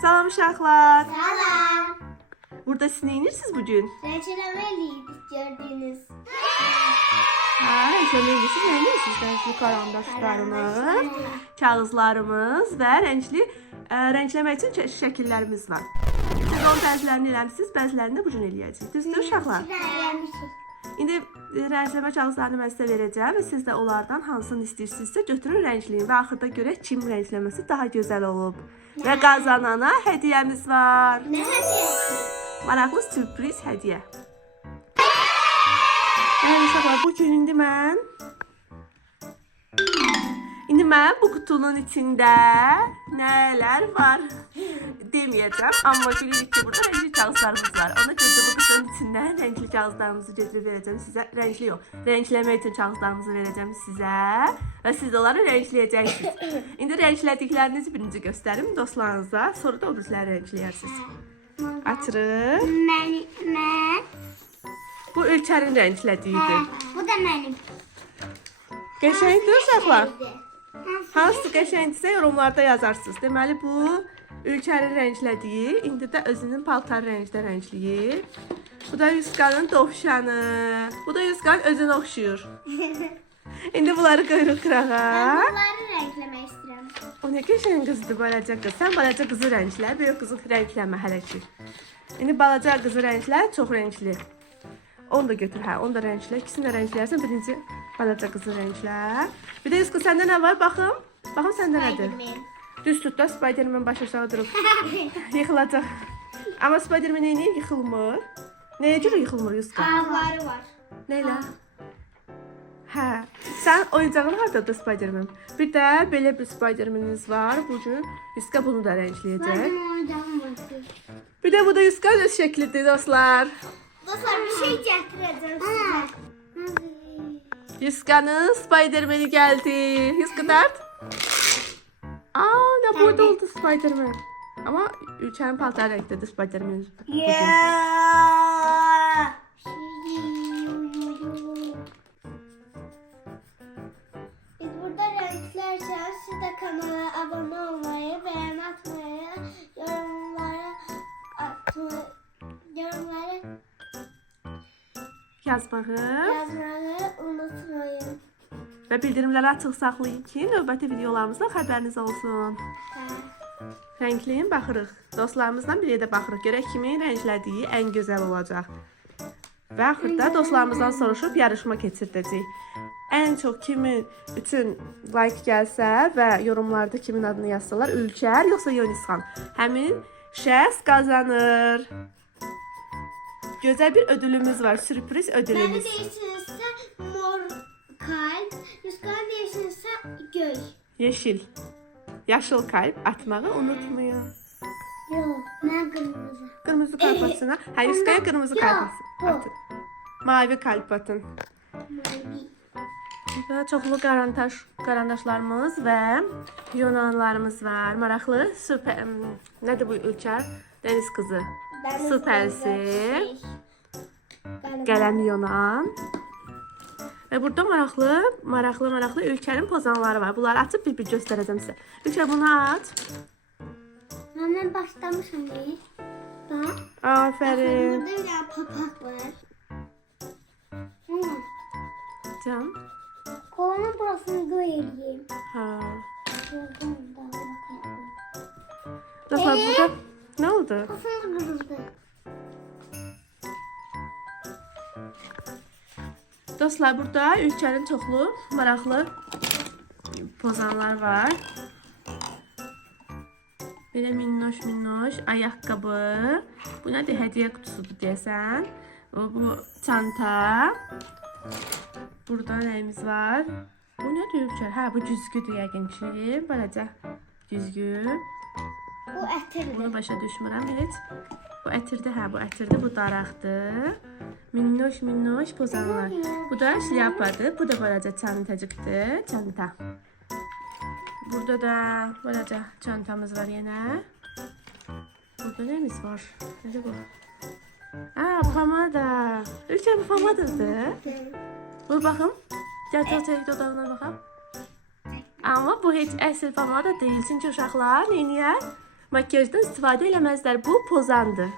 Salam uşaqlar. Salam. Burada siz nə edirsiniz bugün? Reçeleme eləydik gördüğünüz. Reçeleme edirsiniz. Nə edirsiniz? Renkli karandaşlarımız, kağızlarımız və renkləmək üçün şəkillərimiz var. Siz onun bəzilərini eləmişsiniz, bəzilərini də bugün eləyəcəyik. Düzdür uşaqlar? İndi renkləmə kağızlarını mən sizə verəcəm və siz də onlardan hansını istəyirsinizsə götürün renkləyin və axırda görək kim renkləməsi daha gözəl olub. Və qazanana hədiyyəmiz var. Ne hediyesi? Maraqlı sürpriz hədiyyə. Bəli uşaqlar, bugün indi mən bu qutunun içində nələr var deməyəcəm, amma bilirik ki, burada renkli kağızlarımız var. Ona görə də bu qutunun içindən renkli kağızlarımızı götürüb verəcəm sizə. Renkli yox, renkləmək üçün kağızlarımızı verəcəm sizə və siz onları renkləyəcəksiniz. İndi renklədiklərinizi birinci göstərim dostlarınıza, sonra da o bizləri renkləyərsiniz. Açırıq. Mən. Bu Ülkənin renklədiyidir. Bu da benim. Qəşəngdir uşaqlar. Hansı qəşəngdirsə yorumlarda yazarsınız. Deməli bu Ülkənin renklədiyi, indi də özünün paltar rəngdə renkləyir. Bu da Yuskanın dovşanı. Bu da Yuskan özünə oxşuyur. İndi bunları qoyuruq qırağa. Bunları renklemek istiyorum. O nə qəşəng qızdır balaca qız. Sən balaca qızı renklə, böyük qızı renkləmə hələ ki. İndi balaca qızı renklə, çox renkli. Onu da götür, hə, onu da renklə. İkisini də renkləyərsən, birinci balaca qızı renklə. Bir də Yuska, səndə nə var? Baxım. Baxım səndə nədir? Düz tut da, Spiderman baş aşağı durub. Yıxılacaq. Amma Spiderman neyini yıxılmır? Nəyə görə yıxılmır Yuska? Ağları var. Neylə? Hə, sən oyuncağın hardadır Spiderman? Bir də belə bir Spidermanimiz var. Bugün Yuska bunu da renkləyəcək. Benim oyuncağım var. Bir də bu da Yuska öz şəklidir dostlar. Dostlar bir şey getireceğim size. Yuska'nın Spiderman'i geldi. Yuska dert. Aa, ne burada oldu Spiderman. Ama Ülkenin paltar renklidir Spiderman. Biz burada renklerken siz de kanala abone olmayı, beğen atmayı, yorumlara yazmayı unutmayın. Ve bildirimleri açıq saxlayın ki, növbəti videolarımızdan xəbəriniz olsun. Renkləyin baxırıq. Dostlarımızdan biri də baxırıq. Görək kimin renklədiyi ən gözəl olacaq. Və axırda dostlarımızdan soruşub yarışma keçirdəcəyik. Ən çox kimin üçün like gəlsə və yorumlarda kimin adını yazsalar, Ülker yoxsa Yonisxan, həmin şəxs qazanır. Gözəl bir ödülümüz var, sürpriz Beni ödülümüz. değiştirirse mor kalp, Yuskan'ı değiştirirse göz. Yeşil. Yaşıl kalp atmağı unutmayın. Yok, ben kırmızı. Kırmızı kalp atın. Ha. Ha, Yuska'ya kırmızı kalp atın. Mavi kalp atın. Mavi. Burada çoxlu qarandaşlarımız və yonanlarımız var. Maraqlı, süper. Nədir bu Ülker? Dəniz qızı. Süpersin. Qələm yonan. Və burada maraqlı Ülkenin pozanları var. Bunları açıb bir-bir göstərəcəm sizə. Ülker bunu aç. Ben başlamışım değil. Bak. Aferin. Burada bir tane papak var. Can. Kolumun burasını göreyim. Ha. Dostlar burada nə oldu? Kafam kırıldı. Dostlar burada Ülkenin çoxlu maraqlı pozanlar var. Belə minnoş ayaqqabı. Bu nədir? Hədiyyə qutusudur deyəsən. Bu çanta. Burada nəyimiz var? Bu nədir Ülker? Hə, bu güzgüdür yəqin ki. Balaca güzgü. Bu ətirdir. Bunu başa düşmürəm heç. Bu ətirdir, hə, bu ətirdir, bu daraqdır. Minnoş pozanlar. Bu da şlyapadır. Bu da balaca çantacıqdır. Çanta. Burada da balaca çantamız var yenə. Burada nəyimiz var? Nədir bu? Aa, pomada. Ülker, bu pomadadır. Buyur baxım. Gəl dodağına baxam. Amma bu heç əsl pomada deyil. Çünki uşaqlar neyniyər? Makyajdan istifadə eləməzlər. Bu pozandır.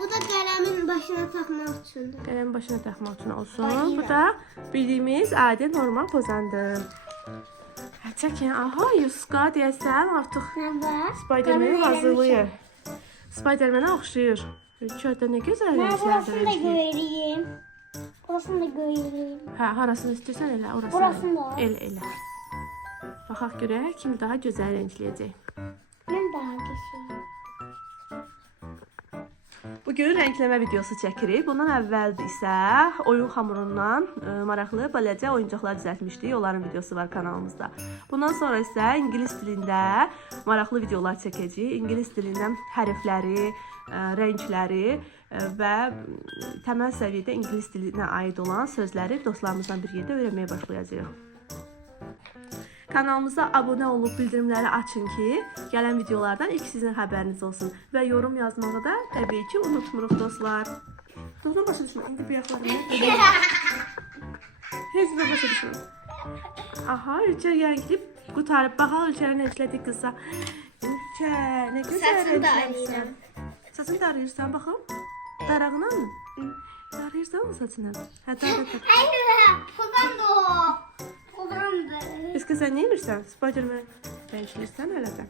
Bu da qələmin başına taxmaq üçündür. Qələmin başına taxmaq üçün olsun. Balina. Bu da bildiyimiz adi normal pozandır. Çəkin. Aha, Yuska deyəsən artıq Nə var? Spiderman'i hazırlayır. Spiderman'a oxşayır. Ülkədə nə gözəl Mən renklərdir. burasını da renkli. göreyim. Burasını da göreyim. Hə, harasını istəyirsən elə, orasını. Burasını da. Elə. Baxaq görək kim daha gözəl renkləyəcək. Mən daha geçeyim. Bugün renkləmə videosu çəkirik. Bundan əvvəl isə oyun xamurundan maraqlı balaca oyuncaqlar düzəltmişdik. Onların videosu var kanalımızda. Bundan sonra isə ingilis dilində maraqlı videolar çəkəcəyik. İngilis dilindən hərfləri, renkləri və təməl səviyyədə ingilis dilinə aid olan sözləri dostlarımızla bir yerdə öyrənməyə başlayacağıq. Kanalımıza abunə olub bildirimləri açın ki, gələn videolardan ilk sizin xəbəriniz olsun. Və yorum yazmağı da təbii ki unutmuruq dostlar. Dostlar başa düşmə, indi bir yaxlarımı. Heç də başa düşmə. Aha, Ülkər rənglib qutarıb. Baxaq Ülkərə nə işlədik qızsa. Ülkər, nə gözəl Saçını da rəngləmişsən. arayacağım. Saçını da arayırsan, baxım. Darağına mı? Darayırsan mı saçını? Hə, darayırsan. Hayır, puldan da o. Puldan da. Eski sən nə edirsən? Spiderman rəngləyirsən hələ də.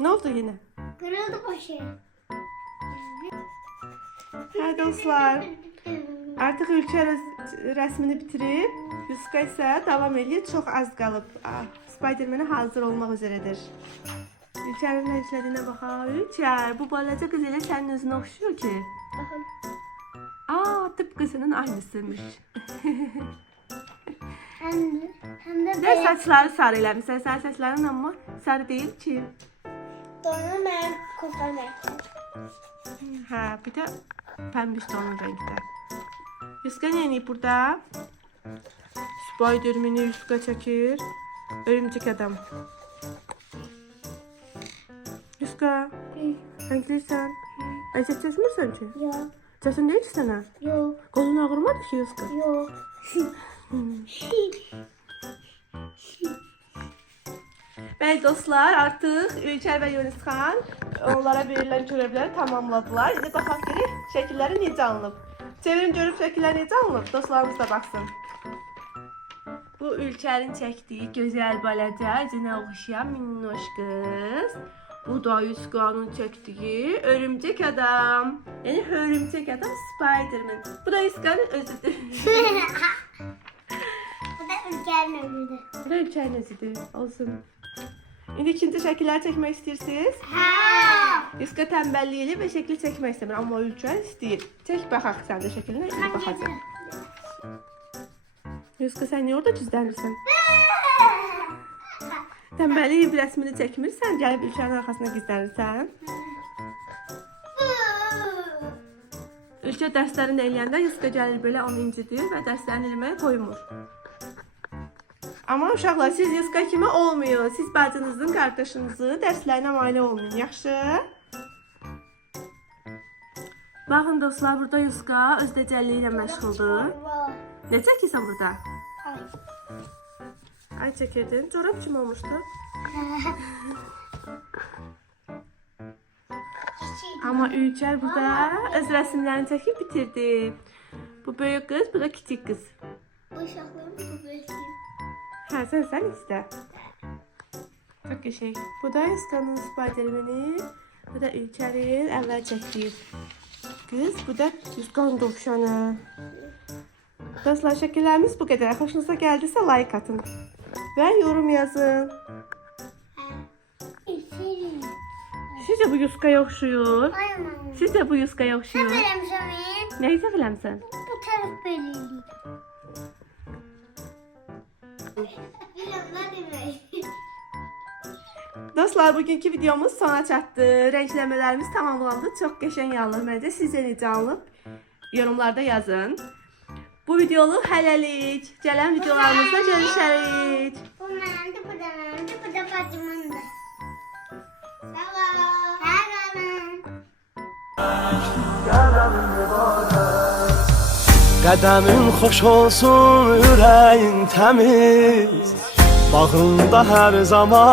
Nə oldu yenə? Kırıldı başı. Hə dostlar, artıq Ülkər öz rəsmini bitirib, Yuska isə davam edir, çox az qalıb. Spiderman'a hazır olmaq üzrədir. Ülkərin nə işlədiyinə baxaq. Ülkər, bu balaca qız elə sənin özünə oxşuyor ki. Bakın. Tıpkı senin aynısıymış. Hem de Nə saçları sarı eləmişsən, sənin saçların amma sarı deyil ki. Sonra ben kafam yaptım. Hə, bir də pəmbiş tonlu rəngdə. Yuska nə edir burada? Spiderman'i Yuska çəkir. Örümcək adam. Yuska, rəngləyirsən. Əziyyət çəkmirsən ki? Yok, Çəsin deyil sənə? yok, Qolun ağrımadı ki Yuska? yok. Bəli dostlar, artıq Ülkər və Yunus xan onlara verilən görevləri tamamladılar. İndi baxaq görək şəkilləri necə alınıb. Çevirin görüb şəkillər necə alınıb, dostlarımız da baxsın. Bu Ülkərin çəkdiyi gözəl balaca, özünə oxşayan minnoş qız. Bu da Yuska'nın çəkdiyi örümcək adam. Yəni örümcək adam Spiderman. Bu da Yuska'nın özüdür. Bu da ülkenin önünde. Bu da Ülkərin özüdür. Olsun. İndi ikinci şəkilləri çəkmək istəyirsiniz? Ha! Yuska tənbəllik eləyir və şəkil çəkmək istəmir, amma Ülkər istəyir. Çək baxaq sən də şəklinə, indi baxacaq. Yuska sən niyə orada gizlənirsən? Tənbəllik bir rəsmini çəkmirsən, gəlib Ülkərin arxasına gizlənirsən. Ülkə dərslərini eləyəndə Yuska gəlir belə onu incidir və dərslərini eləməyə qoymur. Amma uşaqlar, siz Yuska kimi olmuyor. Siz bacınızın, qardaşınızın dərslərinə mane olmayın, yaxşı? Baxın dostlar, burada Yuska öz dəcəlliyi ilə məşğuldur. Ne çəkirsən burada? Ay çəkirdin. Corab kim olmuşdu? Amma Ülkər burada öz rəsmlərini çəkib bitirdi. Bu böyük qız, bu da kiçik qız. Bu uşaqların bu böyükdür. Hə, sən istə. Çox qəşəng. Bu da Yuska'nın Spiderman'i, bu da Ülkərin əvvəl çəkdiyi qız, bu da Yuska'nın dovşanı. Dostlar, şəkillərimiz bu qədər. Xoşunuza gəldisə like atın və yorum yazın. İçerim. Sizcə bu Yuska'ya oxşuyur? Aynen. Sizcə bu Yuska'ya Ne oxşuyur? vereyim sana? Nəyi sevələmsən? Bu taraf belirli. Bilmem ne demek. Dostlar, bugünkü videomuz sona çatdı. Renkləmələrimiz tamamlandı. Çox qəşəng alınıb məncə. Sizcə necə alınıb? Yorumlarda yazın. Bu videolu hələlik. Gələn videolarımızda görüşərik. Bu məndi, bu da məndi, bu da bacımındır. Sağ ol. Sağ olun. Qədəmin xoş olsun, ürəyin təmiz. bağında hər zaman